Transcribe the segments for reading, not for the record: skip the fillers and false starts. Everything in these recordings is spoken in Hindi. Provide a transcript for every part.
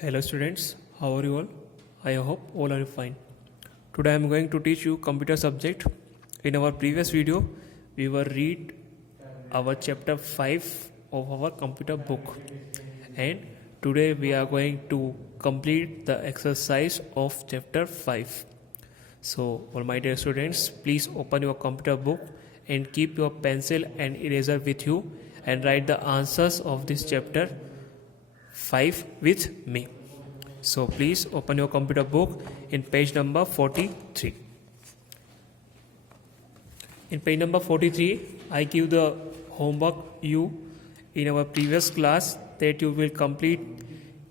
Hello students, how are you all? I hope all are fine. Today I am going to teach you computer subject. In our previous video, we were read our chapter 5 of our computer book. And today we are going to complete the exercise of chapter 5. So, all my dear students, please open your computer book and keep your pencil and eraser with you and write the answers of this chapter 5 with me. So please open your computer book in page number 43. In page number 43, I give the homework you in our previous class that you will complete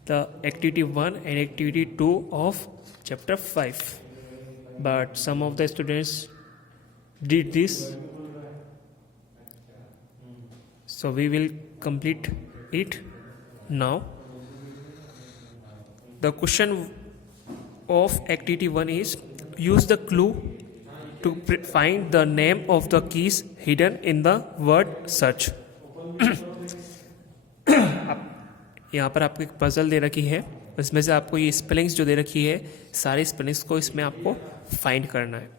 the activity 1 and activity 2 of chapter 5. But some of the students did this. So we will complete it now. The question of activity 1 is use the clue to find the name of the keys hidden in the word search. यहाँ पर आपको एक पजल दे रखी है, इसमें से आपको ये स्पेलिंग्स जो दे रखी है, सारी स्पेलिंग्स को इसमें आपको फाइंड करना है.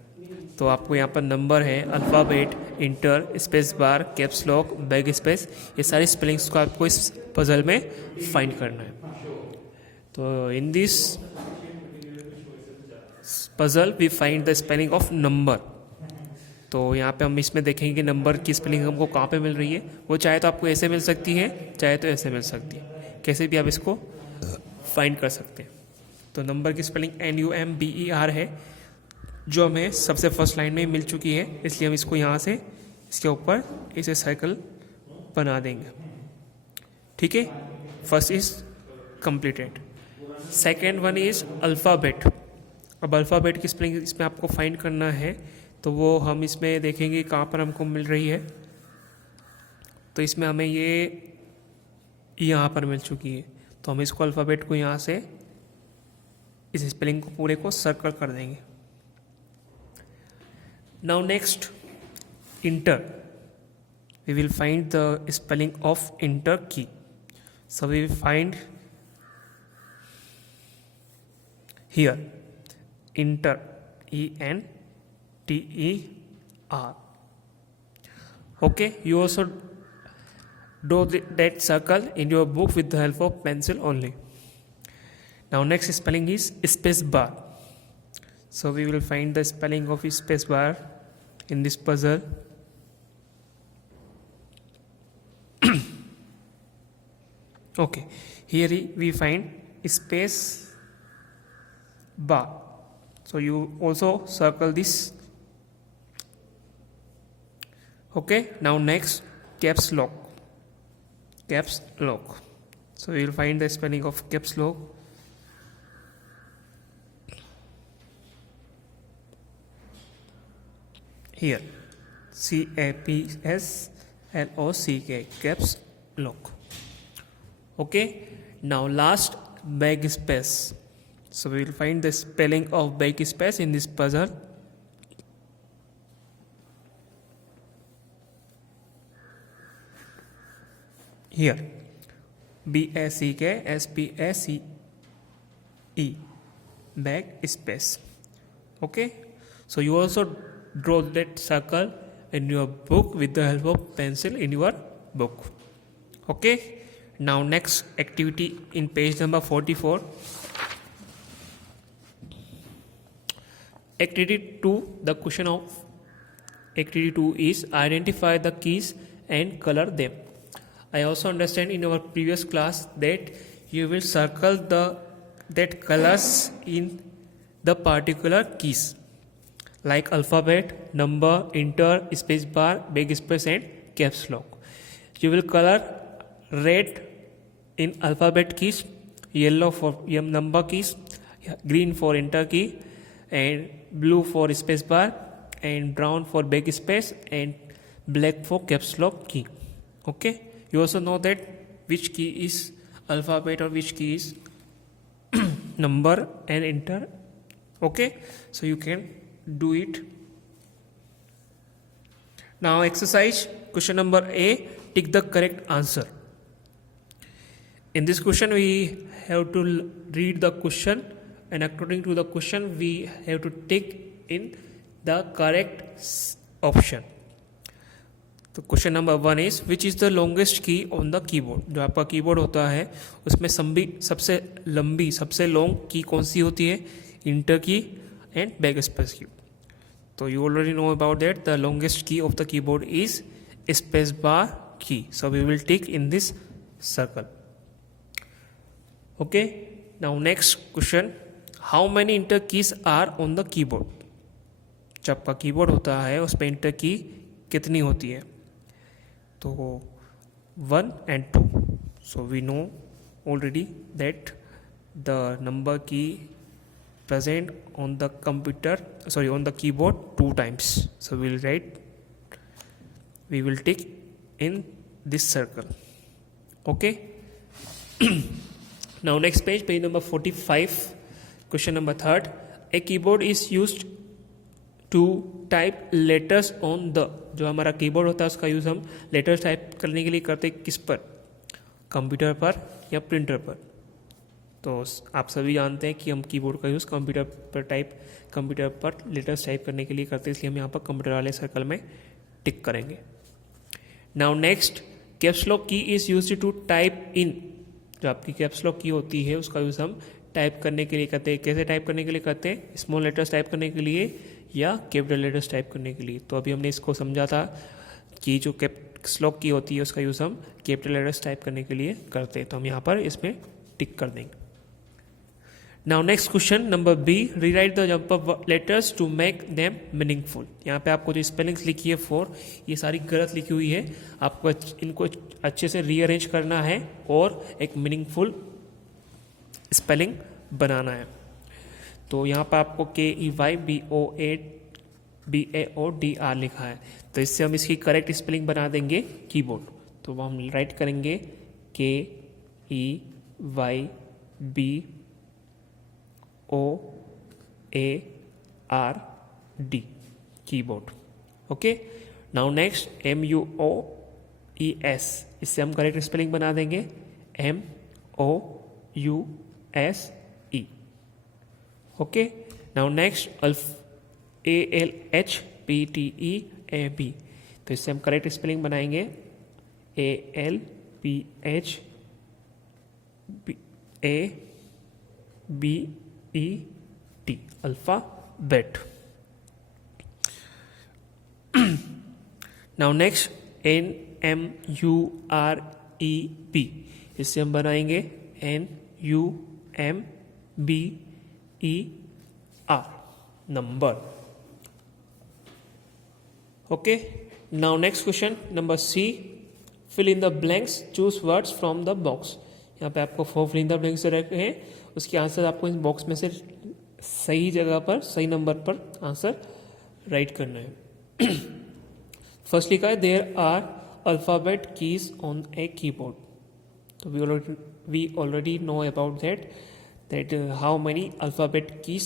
तो आपको यहाँ पर नंबर है, alphabet, inter, space bar, caps lock, back space, ये सारी स्पेलिंग्स को आपको इस पजल में फाइंड करना है. तो in this puzzle we find the spelling of number. तो यहाँ पे हम इसमें देखेंगे कि नंबर की स्पेलिंग हमको कहाँ पे मिल रही है. वो चाहे तो आपको ऐसे मिल सकती है, चाहे तो ऐसे मिल सकती है, कैसे भी आप इसको फाइंड कर सकते हैं. तो नंबर की स्पेलिंग NUMBER है, जो हमें सबसे फर्स्ट लाइन में मिल चुकी है, इसलिए हम इसको यहाँ से इसके ऊपर इसे सर्कल बना देंगे. ठीक है, first is completed. Second one is alphabet. अब अल्फ़ाबेट की स्पेलिंग इसमें आपको फाइंड करना है, तो वो हम इसमें देखेंगे कहाँ पर हमको मिल रही है. तो इसमें हमें ये यहाँ पर मिल चुकी है, तो हम इसको अल्फ़ाबेट को यहाँ से इस स्पेलिंग को पूरे को सर्कल कर देंगे. Now next enter. We will find the spelling of enter key. So we will find here enter, ENTER. Okay, you also draw that circle in your book with the help of pencil only. Now next spelling is space bar. So we will find the spelling of space bar in this puzzle. Okay, here we find space bar. So you also circle this. Okay, now next caps lock. Caps lock. So we will find the spelling of caps lock. Here CAPSLOCK, caps lock. Okay, now last backspace. So we will find the spelling of backspace in this puzzle. Here BACKSPACE, backspace. Okay, so you also draw that circle in your book with the help of pencil in your book. Okay, now next activity in page number 44. Activity 2, the question of activity 2 is identify the keys and color them. I also understand in our previous class that you will circle that colors in the particular keys like alphabet, number, enter, space bar, backspace and caps lock. You will color red in alphabet keys, yellow for number keys, green for enter key, and blue for space bar, and brown for backspace, and black for caps lock key. Okay, you also know that which key is alphabet or which key is number and enter. Okay, so you can do it. Now exercise question number A, tick the correct answer. In this question we have to read the question, and according to the question we have to tick in the correct option. तो question number 1 is which is the longest की ऑन द कीबोर्ड. जो आपका कीबोर्ड होता है उसमें सबसे लंबी सबसे लॉन्ग की कौन सी होती है? इंटर की एंड बैक स्पेस की. तो you already know about that the longest key of the keyboard is space bar key. So we will tick in this circle. Okay, now next question, how many enter keys are on the keyboard. जो आपका कीबोर्ड होता है उस पर इंटर की कितनी होती है? तो 1 and 2. So we know already that the number key present on the on the keyboard 2 times. So we will tick in this circle. Okay. Now next page number 45. Question number 3. A keyboard is used to type letters on the. जो हमारा कीबोर्ड होता है उसका यूज़ हम लेटर्स टाइप करने के लिए करते किस पर? कंप्यूटर पर या प्रिंटर पर. तो आप सभी जानते हैं कि हम कीबोर्ड का यूज़ कंप्यूटर पर लेटर्स टाइप करने के लिए करते हैं, इसलिए हम यहाँ पर कंप्यूटर वाले सर्कल में टिक करेंगे. Now next, caps lock key is used to type in. जो आपकी कैप्स लॉक की होती है उसका यूज़ हम टाइप करने के लिए करते हैं. कैसे टाइप करने के लिए करते हैं? स्मॉल लेटर्स टाइप करने के लिए या कैपिटल लेटर्स टाइप करने के लिए. तो अभी हमने इसको समझा था कि जो कैप्स लॉक की होती है उसका यूज़ हम कैपिटल लेटर्स टाइप करने के लिए करते हैं. तो हम यहाँ पर इसमें टिक कर देंगे. Now next question number B, rewrite the jump letters to make them meaningful. यहाँ पे आपको जो स्पेलिंग्स लिखी है 4, ये सारी गलत लिखी हुई है. आपको इनको अच्छे से रीअरेंज करना है और एक मीनिंगफुल स्पेलिंग बनाना है. तो यहाँ पर आपको KEYBOADR लिखा है, तो इससे हम इसकी करेक्ट स्पेलिंग बना देंगे कीबोर्ड. तो हम राइट करेंगे KEYBOARD keyboard. Okay, now next MUOES, इससे हम करेक्ट स्पेलिंग बना देंगे MOUSE. Okay, now next ALHPTEAB, तो इससे हम करेक्ट स्पेलिंग बनाएंगे ALPHABET, alphabet. Now next NMUREB, इससे हम बनाएंगे NUMBER, number. Okay, now next question number C, fill in the blanks, choose words from the box. यहाँ पे आपको 4 फिल इन द ब्लैंक्स रखे हैं, उसके आंसर आपको इस बॉक्स में से सही जगह पर सही नंबर पर आंसर राइट करना है. फर्स्ट लिखा है there are alphabet keys on a keyboard. तो we already know about that how many alphabet keys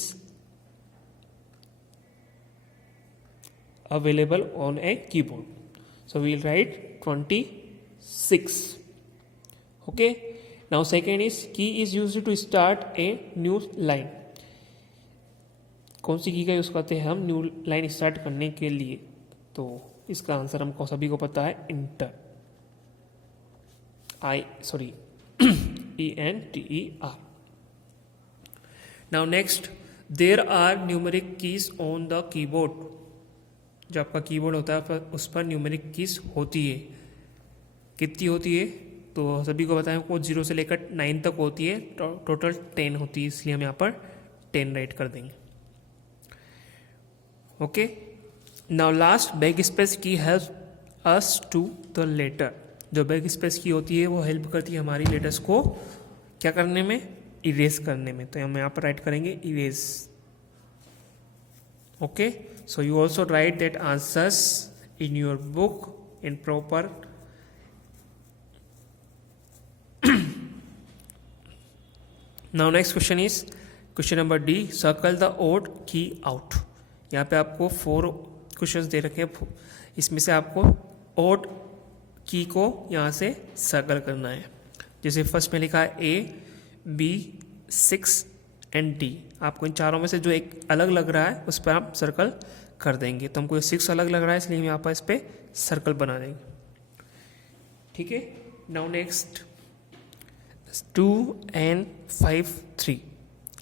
available on a keyboard. So we will write 26. Okay, now second is key is used to start a new line. कौन सी की का यूज करते हैं हम न्यू लाइन स्टार्ट करने के लिए? तो इसका आंसर हमको सभी को पता है, enter. ENTER. Now next, there are numeric keys on the keyboard. जो आपका कीबोर्ड होता है उस पर न्यूमेरिक कीज होती है. कितनी होती है? तो सभी को बताएं, को 0 से लेकर 9 तक होती है, टोटल 10 होती है, इसलिए हम यहाँ पर 10 राइट कर देंगे. Okay, now last, back space key help us to the letter. जो बैक स्पेस की होती है वो हेल्प करती है हमारी लेटर्स को क्या करने में? इरेज करने में. तो हम यहाँ पर राइट करेंगे erase. Okay, so you also write that answers in your book in proper. Now next question is question number D, circle the odd key out. यहाँ पे आपको 4 क्वेश्चंस दे रखे हैं, इसमें से आपको ओड की को यहाँ से सर्कल करना है. जैसे फर्स्ट में लिखा है A, B, 6 एंड D। आपको इन चारों में से जो एक अलग लग रहा है उस पर आप सर्कल कर देंगे। तो हमको 6 अलग लग रहा है, इसलिए हम यहाँ पर इस पर सर्कल बना देंगे। ठीक है, नाउ नेक्स्ट 2 एंड 5, 3।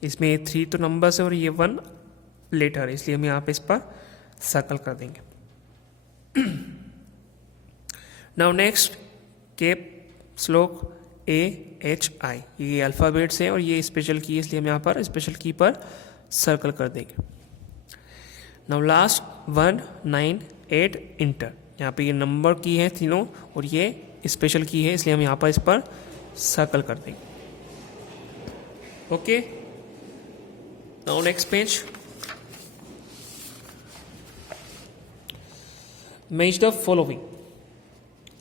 इसमें 3 तो नंबर्स है और ये 1 लेटर है, इसलिए हम यहाँ पे इस पर सर्कल कर देंगे। Now next caps lock AHI, ये अल्फ़ाबेट्स हैं और ये स्पेशल की है, इसलिए हम यहाँ पर स्पेशल की पर सर्कल कर देंगे। Now last 1, 9, 8 inter. यहाँ पे ये नंबर की है तीनों और ये स्पेशल की है, इसलिए हम यहाँ पर इस पर सर्कल कर देंगे। Okay, now next page, match the following.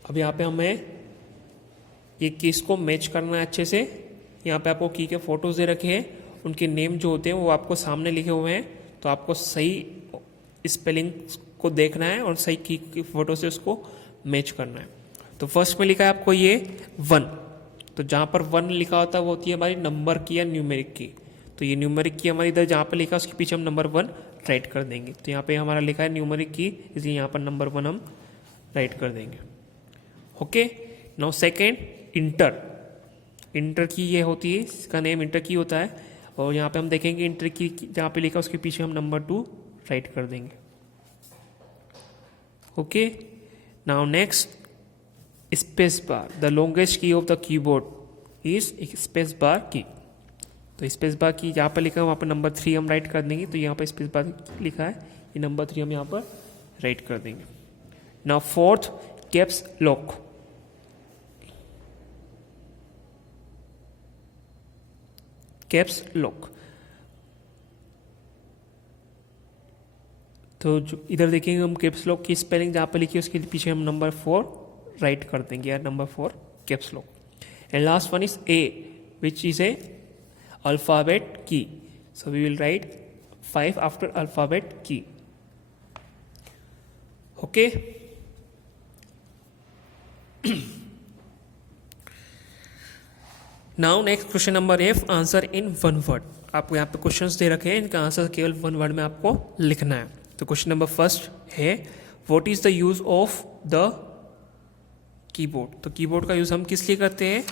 अब यहाँ पे हमें ये कीज को मैच करना है अच्छे से। यहाँ पे आपको की के फोटोज दे रखे हैं, उनके नेम जो होते हैं वो आपको सामने लिखे हुए हैं, तो आपको सही स्पेलिंग को देखना है और सही की फोटो से उसको मैच करना है। तो फर्स्ट में लिखा है आपको ये 1, तो जहाँ पर 1 लिखा होता है वो होती है हमारी नंबर की या न्यूमेरिक की। तो ये न्यूमेरिक की हमारी इधर जहाँ पर लिखा है उसके पीछे हम नंबर 1 राइट कर देंगे। तो यहाँ पे हमारा लिखा है न्यूमेरिक की, इसलिए यहाँ पर नंबर 1 हम राइट कर देंगे। Okay, now second inter. Inter की ये होती है, इसका नेम इंटर की होता है, और यहाँ पे हम देखेंगे इंटर की जहाँ पे लिखा उसके पीछे हम नंबर 2 राइट कर देंगे। Okay, now next space bar. The longest key of the keyboard is space bar की। तो स्पेस बार की जहाँ पर लिखा है वहाँ पर नंबर 3 हम राइट कर देंगे। तो यहाँ पर स्पेस बार लिखा है, ये नंबर 3 हम यहाँ पर राइट कर देंगे। Now fourth caps lock. Caps lock, तो जो इधर देखेंगे हम कैप्स लॉक की स्पेलिंग जहाँ पर लिखी है उसके पीछे हम नंबर 4 राइट कर देंगे, यार number 4 caps lock. And last one is A, which is a alphabet की। So we will write 5 after alphabet की। Okay, now next question number F, answer in 1 word. आपको यहाँ पे क्वेश्चंस दे रखे हैं, इनका आंसर केवल 1 वर्ड में आपको लिखना है। तो क्वेश्चन नंबर फर्स्ट है, what is the use of the keyboard. तो कीबोर्ड का यूज हम किस लिए करते हैं।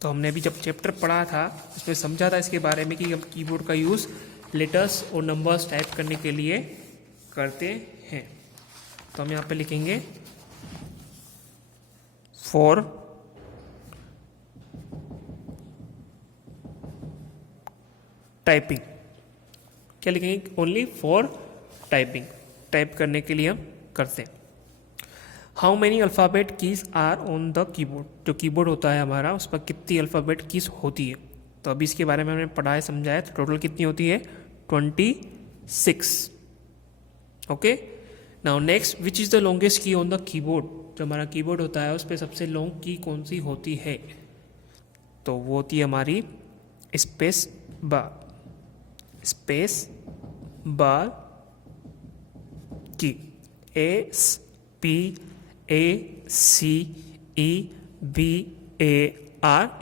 तो हमने अभी जब चैप्टर पढ़ा था उसमें समझा था इसके बारे में कि हम कीबोर्ड का यूज लेटर्स और नंबर्स टाइप करने के लिए करते हैं। तो हम यहाँ पे लिखेंगे फॉर टाइपिंग। क्या लिखेंगे, ओनली फॉर टाइपिंग, टाइप करने के लिए हम करते हैं। How many alphabet keys are on the keyboard. जो कीबोर्ड होता है हमारा उस पर कितनी अल्फ़ाबेट कीज होती है। तो अभी इसके बारे में हमने पढ़ा है, समझा है। तो टोटल कितनी होती है, 26। Okay, now next, which is the longest की ऑन द कीबोर्ड। जो हमारा कीबोर्ड होता है उस पर सबसे लॉन्ग की कौन सी होती है। तो वो होती है हमारी स्पेस बार। स्पेस बार की, SPACEBAR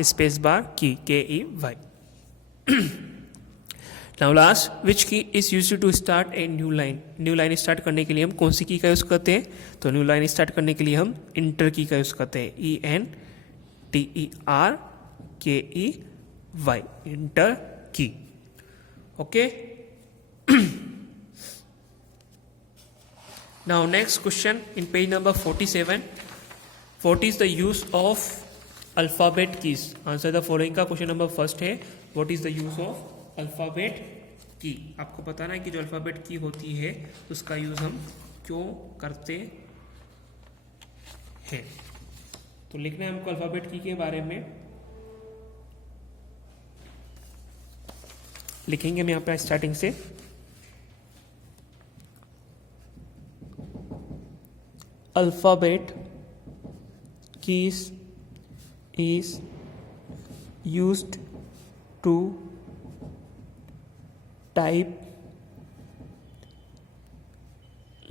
स्पेस बार की, KEY। Now last, which key is use to start a new line. New line start करने के लिए हम कौन सी की का यूज करते हैं। तो न्यू लाइन स्टार्ट करने के लिए हम इंटर की का यूज करते हैं, ENTERKEY, इंटर की। Okay, now next question in page number 47, what is the use of alphabet keys. Answer the following का क्वेश्चन नंबर फर्स्ट है, what is the use of alphabet की। आपको बताना है कि जो अल्फाबेट की होती है उसका यूज हम क्यों करते हैं। तो लिखना है हमको अल्फाबेट की के बारे में। लिखेंगे हम यहाँ पे स्टार्टिंग से, alphabet keys is used to type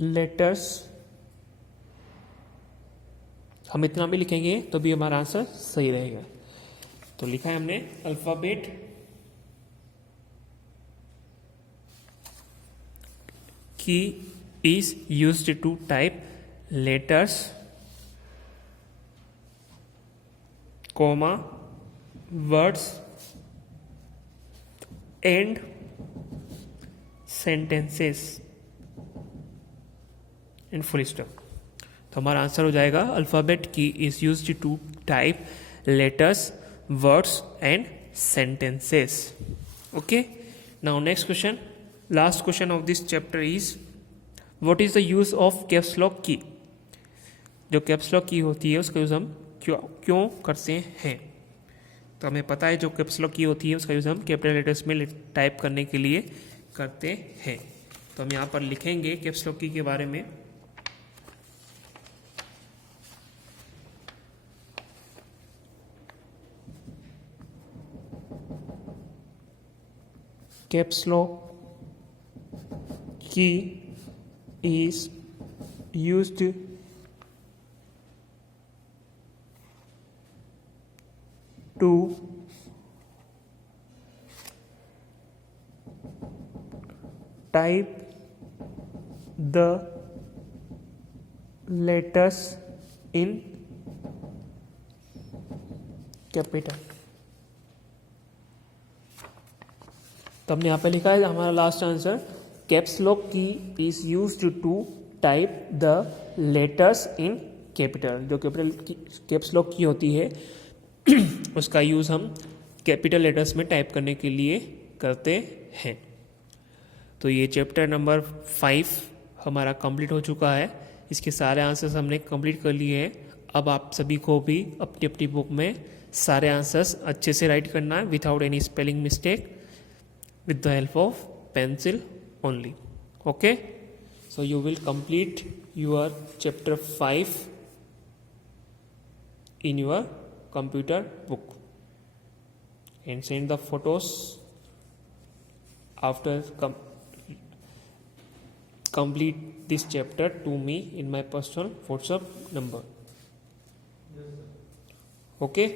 letters हम इतना भी लिखेंगे तो भी हमारा आंसर सही रहेगा। तो लिखा है हमने alphabet key is used to type letters comma words and sentences and full stop. तो हमारा आंसर हो जाएगा alphabet key is used to type letters words and sentences. Okay, now next question, last question of this chapter is what is the use of caps lock key? जो caps lock key होती है उसका यूज़ हम क्यों करते हैं? तो हमें पता है जो caps lock key होती है उसका यूज़ हम कैपिटल लेटर्स में टाइप करने के लिए करते हैं। तो हम यहाँ पर लिखेंगे caps lock key के बारे में। Caps lock key is used to type the letters in capital। तो हमने यहाँ पे लिखा है हमारा last answer, caps lock key is used to type the letters in capital. जो कैप्स लॉक की होती है उसका यूज़ हम कैपिटल लेटर्स में टाइप करने के लिए करते हैं। तो ये चैप्टर नंबर 5 हमारा कंप्लीट हो चुका है। इसके सारे आंसर्स हमने कंप्लीट कर लिए हैं। अब आप सभी को भी अपनी अपनी बुक में सारे आंसर्स अच्छे से राइट करना है without any spelling mistake, with the help of pencil only. Okay, so you will complete your chapter 5 in your computer book and send the photos after complete this chapter to me in my personal WhatsApp number. Okay.